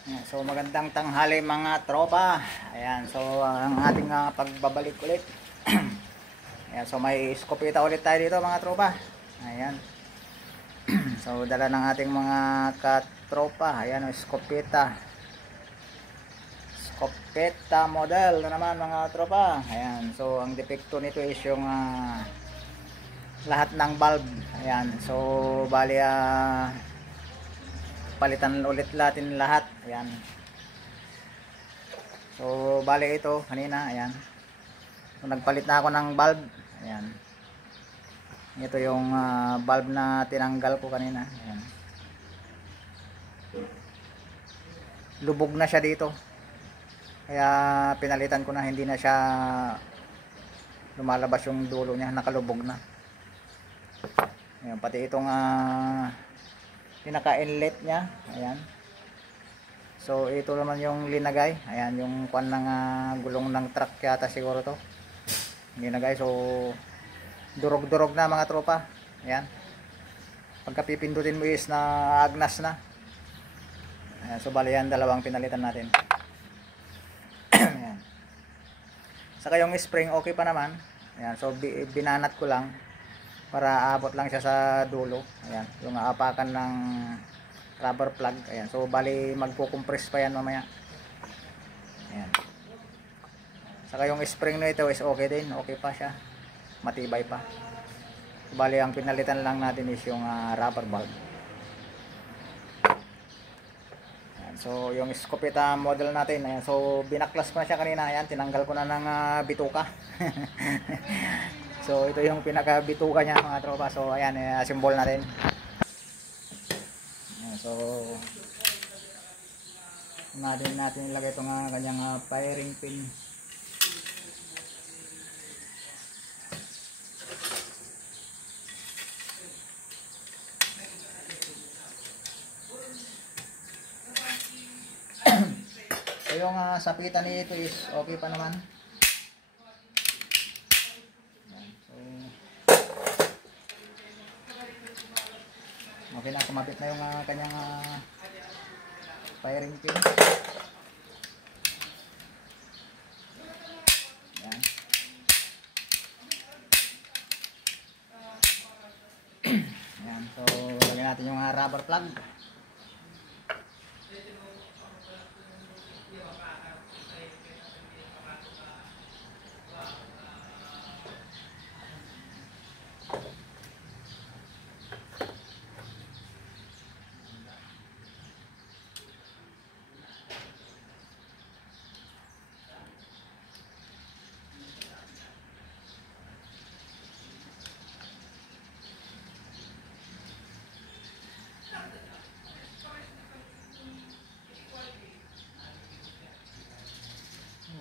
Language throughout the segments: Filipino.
Ayan, so magandang tanghali mga tropa. Ayan, so ang ating pagbabalik ulit. Ayan, so may iskopita ulit tayo dito mga tropa. Ayan. So dala ng ating mga katropa. Ayan, iskopita. Iskopita model na naman mga tropa. Ayan, so ang depekto nito is yung lahat ng bulb. Ayan, so bali palitan ulit natin lahat. Ayan. So bali ito kanina, ayan. So nagpalit na ako ng bulb. Ayan. Ito yung bulb na tinanggal ko kanina. Ayan. Lubog na siya dito. Kaya pinalitan ko na, hindi na siya lumalabas yung dulo niya, nakalubog na. Ayan, pati itong pinaka-inlet niya. Ayan. So ito naman yung linagay. Ayan yung kuan ng gulong ng truck yata siguro to. Linagay. So durog-durog na mga tropa. Ayan. Pagka pipindutin mo is na agnas na. Ayan, so bali yan, dalawang pinalitan natin. Ayan. Saka yung spring okay pa naman. Ayan, so binanat ko lang para abot lang siya sa dulo. Ayan, yung aapakan ng rubber plug. Ayan, so bali magko-compress pa yan mamaya. Ayan. Saka yung spring nito is okay din, okay pa siya, matibay pa. So, bali ang pinalitan lang natin is yung rubber bulb. Ayan, so yung Escopeta model natin. Ayan, so binaklas ko na siya kanina. Ayan, tinanggal ko na ng bituka. So ito yung pinaka bituka niya mga tropa. So ayan, symbol natin. So natin ilagay itong kanyang firing pin. So yung sapitan nito is okay pa naman. Okay na, kumapit na yung kanyang firing pin. Yan. Yan. So lagyan natin yung rubber plug.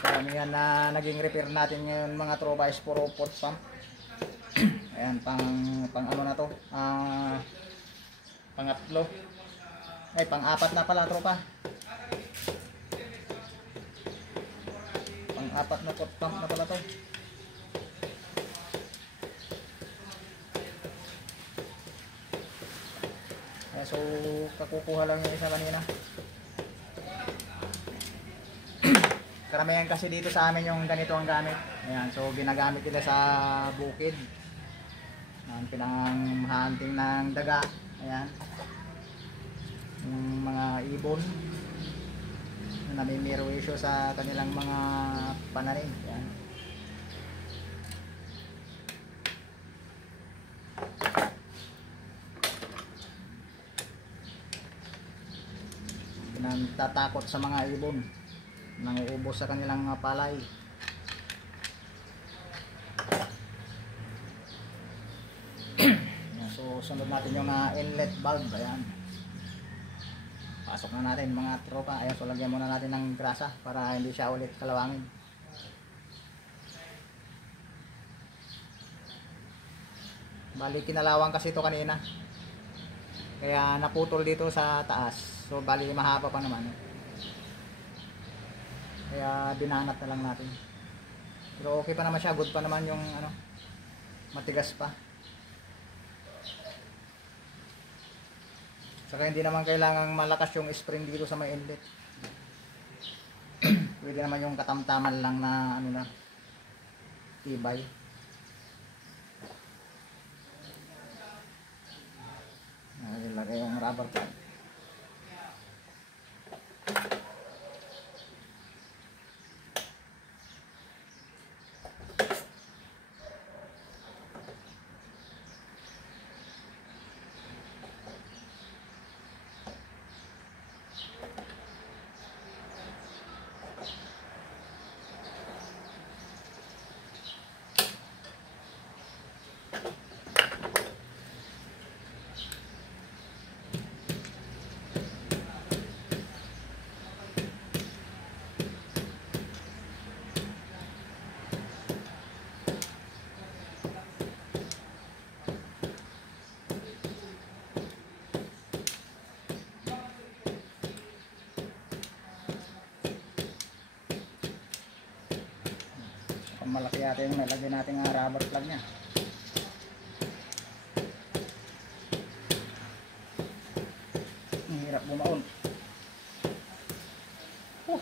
Karamihan na naging repair natin ngayon mga tropa is puro port pump. Ayan, pang ano na to, pangatlo, ay pang-apat na pala tropa, pang-apat na port pump na pala to. Ayan, so kakukuha lang yung isa kanina. Karamihan kasi dito sa amin yung ganito ang gamit. Ayan, so ginagamit nila sa bukid. Ayan, pinang-hunting ng daga. Ayan. Yung mga ibon na namimirwisyo sa kanilang mga pananim. Ayan. Pinatatakot sa mga ibon, nanguubos sa kanilang palay. So sunod natin yung inlet valve. Ayan, pasok na natin mga tropa. Ayan, so lagyan muna natin ng grasa para hindi siya ulit kalawangin. Bali kinalawang kasi ito kanina, kaya naputol dito sa taas. So bali mahaba pa naman, kaya binanat na lang natin. Pero okay pa naman siya, good pa naman yung matigas pa. Saka hindi naman kailangang malakas yung spring dito sa may inlet. Pwede naman yung katamtaman lang na ano na tibay. Lagay yung rubber plant. Malaki yata yung nalagay natin ang rubber plug nya. Ang hirap bumaon.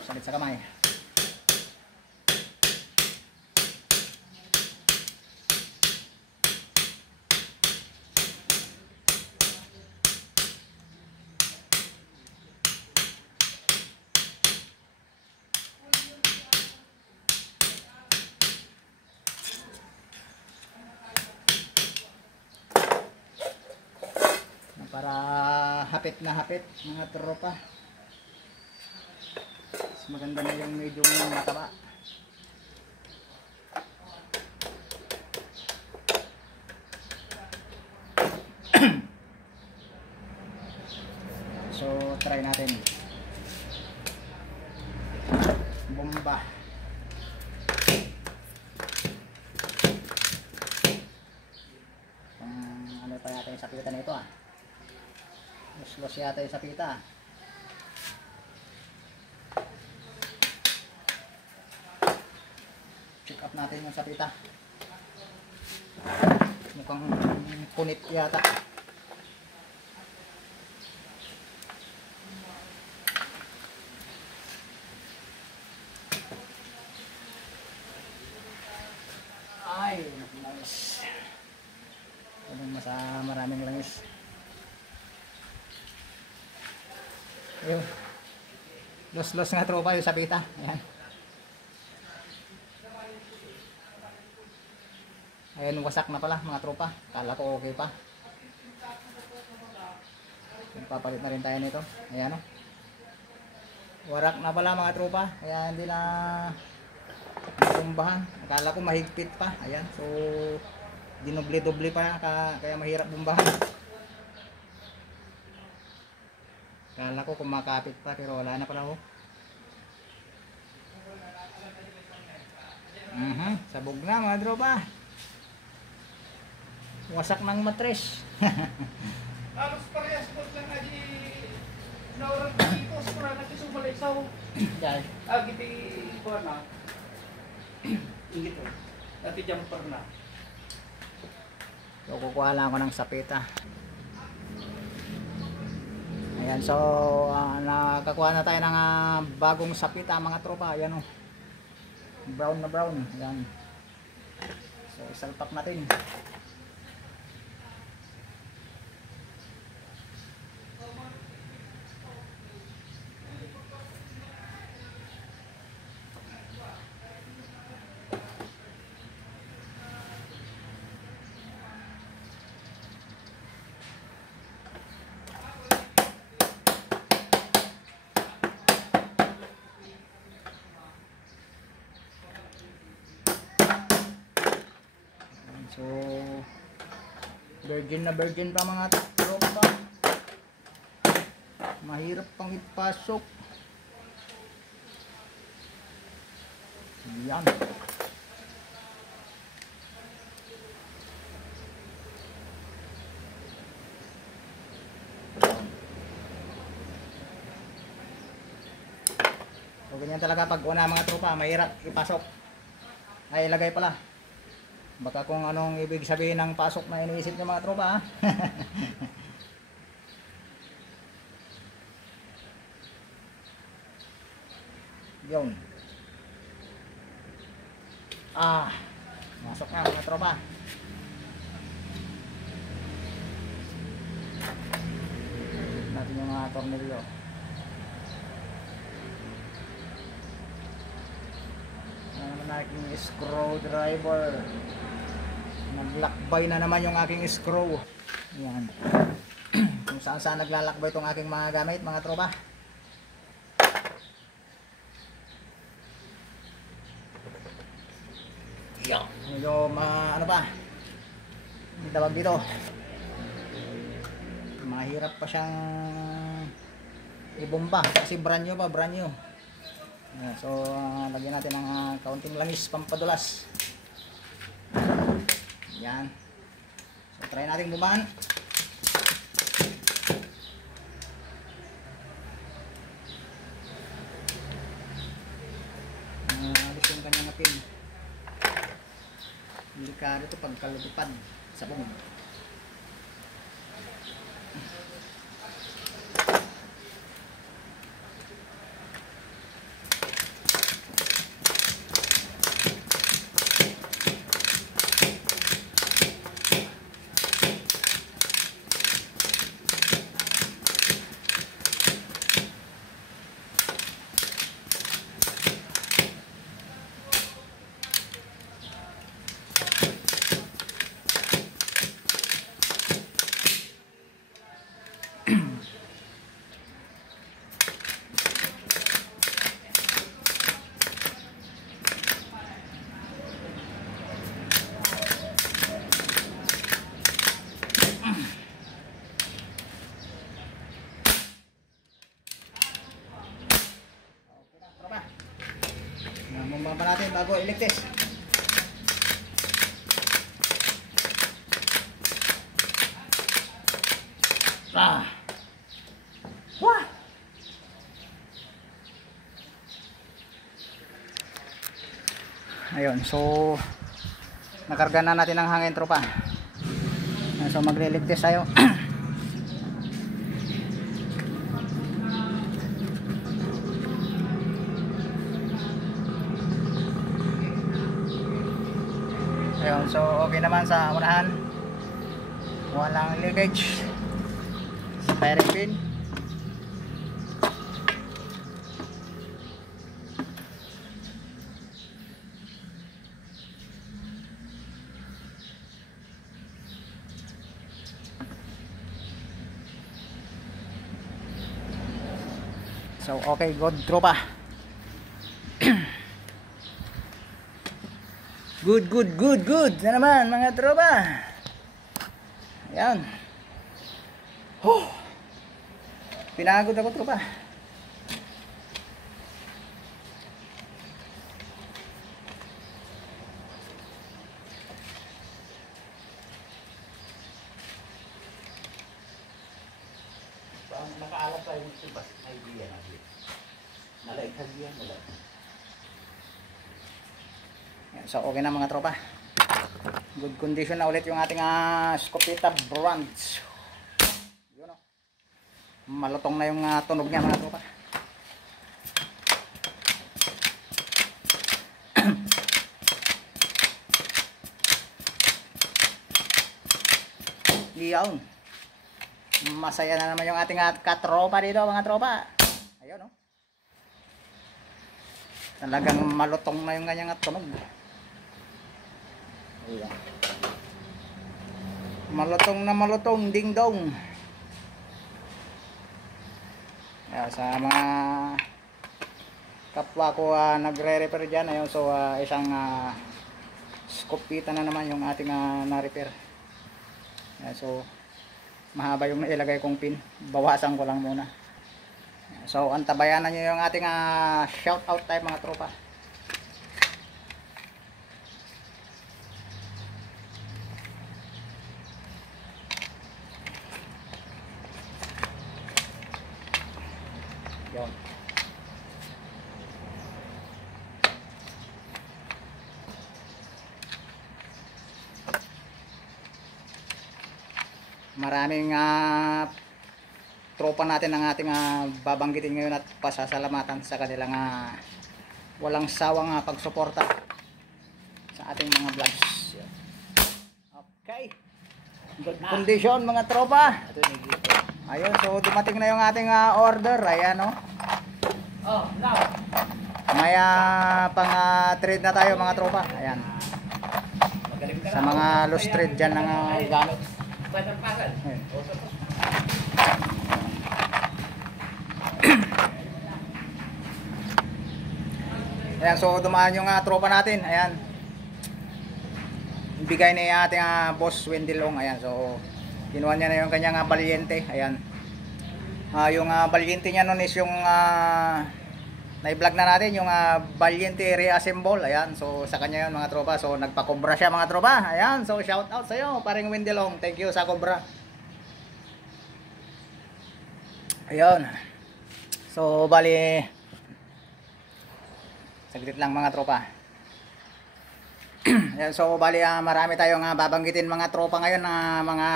Sakit sa kamay. Para hapit na hapit mga tropa. Mas maganda na yung medyo mataba. So try natin. Bomba. Ano pa yata yung sapitan nito ah. Los yata yung sapita. Check up natin yung sapita. Mukhang punit yata. Ay, langis. Maraming langis. Ayun. Los nga tropa yung sapita. Ayan. Ayan, wasak na pala mga tropa. Kala ko okay pa. Papalit na rin tayo nito. Ayan o. Warak na pala mga tropa. Kaya hindi na bumbahan. Akala ko mahigpit pa. Ayan. So, dinoble-doble pa. Kaya mahirap bumbahan. Kala ko kumakapit pa pero wala na pala ho. Sabog na mga tropa. Wasak ng matres. Alos parehas po lang aji naurang dito sa kurang at isumalay sa Dahil giti ko na ingito dati jumper na. so kukuha lang ako ng sapita. Ayan, so nakakuha na tayo ng bagong sapita mga tropa. Ayan o, brown na brown. Ayan, so isalpak natin. So virgin na virgin pa mga tropa. Mahirap pang ipasok. Yan. So ganyan talaga pag una mga tropa, mahirap ipasok. Ay ilagay pala. Baka kung anong ibig sabihin ng pasok na iniisip niyo mga tropa. Yun. Masok na mga tropa. Natin yung mga tornilyo. Naman aking screwdriver. Naglakbay na naman yung aking screw. Yan. Kung saan saan naglalakbay itong aking mga gamit mga tropa. Yan. Medyo ano pa, hindi tawag dito, mahirap pa siyang ibomba kasi brand new pa, brand new. So lagyan natin ng kaunting langis pampadulas. Yan. So try natin bumahan. Alis yung kanyang pin. Delikado ito pagkalupad sa bong. Bumaba natin bago iligtis. Wah! Ayun, so nakarga na natin ang hangin tropa. So magliligtis tayo. Ayun, so okay naman sa unahan. Walang leakage sa firing pin. So okay, good tropa. Good na naman mga tropa. Ayan. Pinagod ako tropa. Nakaalat tayo ng sibas. Idea na din. Nalaikagyan mo lang. So okay na mga tropa. Good condition na ulit yung ating Scopita brands. Yun, oh. Malutong na yung tunog niya mga tropa. Iyon. Masaya na naman yung ating katropa dito mga tropa. Ayun, oh. Talagang malutong na yung kanyang tunog. Ayan. Malutong na malutong, ding dong. Ayan, sa mga kapwa ko nagre-repair dyan. Ayun, so isang Scopita na naman yung ating na-repair. Ayan, so mahaba yung nailagay kong pin. Bawasan ko lang muna. So antabayanan nyo yung ating shout out tayo mga tropa. Yun. Maraming tropa natin ang ating babanggitin ngayon at pasasalamatan sa kanilang walang sawang pagsuporta sa ating mga vlogs. Okay. Good condition mga tropa. Ayun, so dumating na yung ating order. Ayan, no. Oh, now. May pang trade na tayo mga tropa. Ayan. Sa mga loose trade dyan ng gamit. Ayan. Ayan, so dumaan yung tropa natin. Ayan. Bigay ni ating boss Wendell Ong. Ayan, so kinuha niya na yung kanyang balyente. Ayan. Yung balyente niya nun is yung na-vlog na natin yung balyente reassemble. Ayan, so sa kanya yun mga tropa. So nagpa-cobra siya mga tropa. Ayan, so shout out sa iyo paring Wendell Ong. Thank you sa cobra. Ayun. So bali saglit lang mga tropa. Ayan, so bali marami tayong babanggitin mga tropa ngayon na mga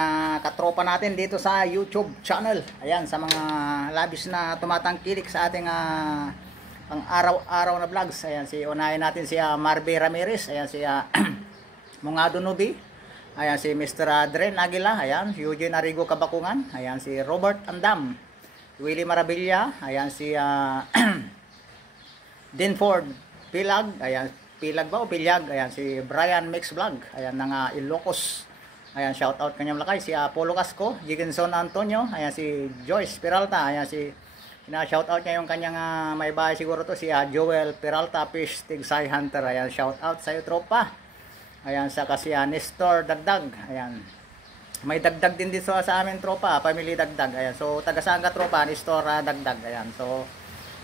katropa natin dito sa YouTube channel. Ayan, sa mga labis na tumatangkilik sa ating pang araw-araw na vlogs. Ayan, unahin natin si Marby Ramirez. Ayan, si Mungado Nubi. Ayan, si Mr. Dren Aguila. Ayan, si Eugene Arrigo Kabakungan. Ayan, si Robert Andam. Willie Marabilla. Ayan, si Dinford Pilag. Ayan, Pilag ba o Pilyag? Ayan, si Brian Mix Vlog. Ayan, ng Ilocos. Ayan, shout out kanyang lakay. Si Polo Casco, Jigenson Antonio. Ayan, si Joyce Peralta. Ayan, si shout out niya yung kanyang may bahay siguro to, si Joel Peralta Fish Tigsay Hunter. Ayan, shout out sa iyo tropa. Ayan, sa kasi Nestor Dagdag. Ayan, may dagdag din dito sa amin tropa, family Dagdag. Ayan, so taga saan ka tropa? Nestor Dagdag. Ayan, so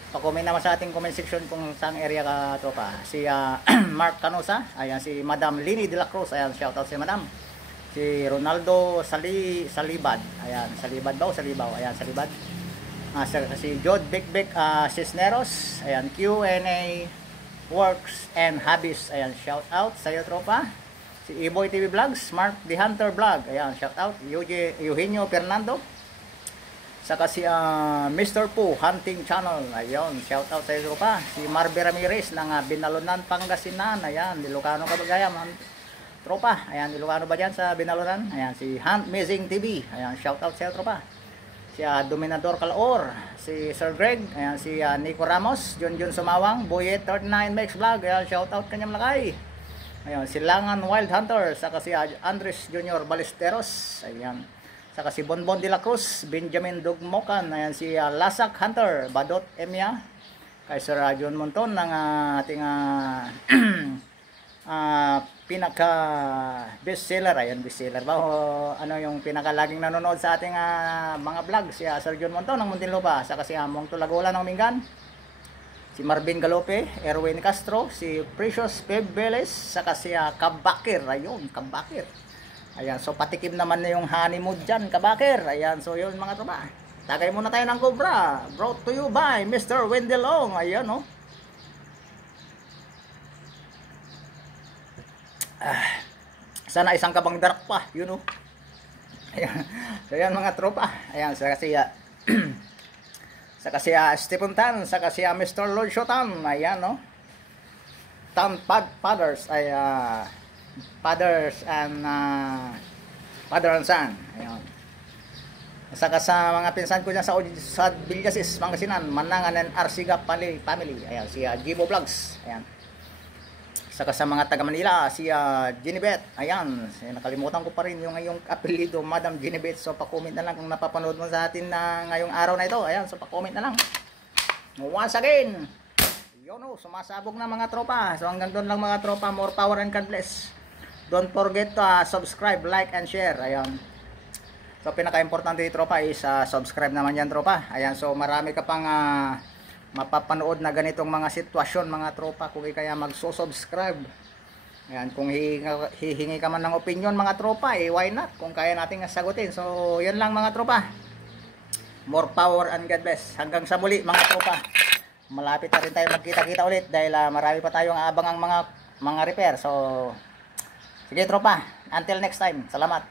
pa-comment naman sa ating comment section kung saan area ka tropa. Si Mark Canosa. Ayan, si Madam Lini de la Cruz. Ayan, shout out si Madam. Si Ronaldo Salibad. Ayan, Salibad ba o Salibaw? Ayan, Salibad. Si Jod Big Cisneros. Ayan, Q&A Works and Hobbies. Ayan, shout out sa iyo tropa. Si Iboy TV Vlogs, Mark the Hunter Vlog. Ayan, shout out. Eugenio Fernando. Saka si Mr. Poo Hunting Channel. Ayun, shout out sa iyo tropa. Si Marby Ramirez ng Binalunan, Pangasinan. Ayan, Ilocano ka ba gaya man? Tropa, ayan, Ilocano ba dyan sa Binalunan? Ayan, si Hunt Missing TV. Ayan, shout out sa iyo tropa. Si Dominador Calaor, si Sir Greg, ayan, si Nico Ramos, Junjun Sumawang, Boyet 39 Max Vlog. Ayan, shout out kanyang lakay. Ayan, si Langan Wild Hunter, saka si Andres Junior Ballesteros. Ayan. Saka si Bonbon de la Cruz, Benjamin Dugmokan. Ayan, si Lasak Hunter, Badot Emya. Kay Sir John Monton ng ating pinaka bestseller. Ayan, bestseller ba? O ano yung pinaka laging nanonood sa ating mga vlog? Si Sir John Monton ng Muntinlupa. Saka si Mong Tulagola ng Mingan. Si Marvin Galope, Erwin Castro, si Precious Pebeles, saka si Kabakir. Ayun, Kabakir. Ayan, so patikim naman na yung honey mood dyan, Kabakir. Ayan, so yun mga tropa. Tagay muna tayo ng Cobra. Brought to you by Mr. Wendell Ong. Ayan, no. Sana isang kabang dark pa, you know. Ayan, so yan mga tropa. Ayan, saka si Stephen Tan, saka si Mr. Lord Shotan. Ayan, no. Tan Fathers ay Fathers and Father and Son. Ayan. Saka sa mga pinsan ko dyan sa Villasis, Pangasinan, Manangan and Arsiga Family. Ayan, si Jibo Vlogs. Ayan. Saka sa mga taga Manila, si Ginibet. Ayan, nakalimutan ko pa rin yung ngayong apelido, Madam Ginibet. So pa-comment na lang kung napapanood mo sa atin na ngayong araw na ito. Ayan, so pa-comment na lang. Once again, yun o, sumasabog na mga tropa. So hanggang doon lang mga tropa. More power and God bless. Don't forget to subscribe, like, and share. Ayan. So pinaka-importante tropa is subscribe naman yan tropa. Ayan, so marami ka pang mapapanood na ganitong mga sitwasyon mga tropa kung kaya magsusubscribe. Ayan, kung hihingi ka man ng opinion mga tropa, why not? Kung kaya nating sagutin. So yun lang mga tropa. More power and God bless. Hanggang sa muli mga tropa. Malapit na rin tayo magkita-kita ulit dahil marami pa tayong abangang mga repair. So sige tropa, until next time. Salamat.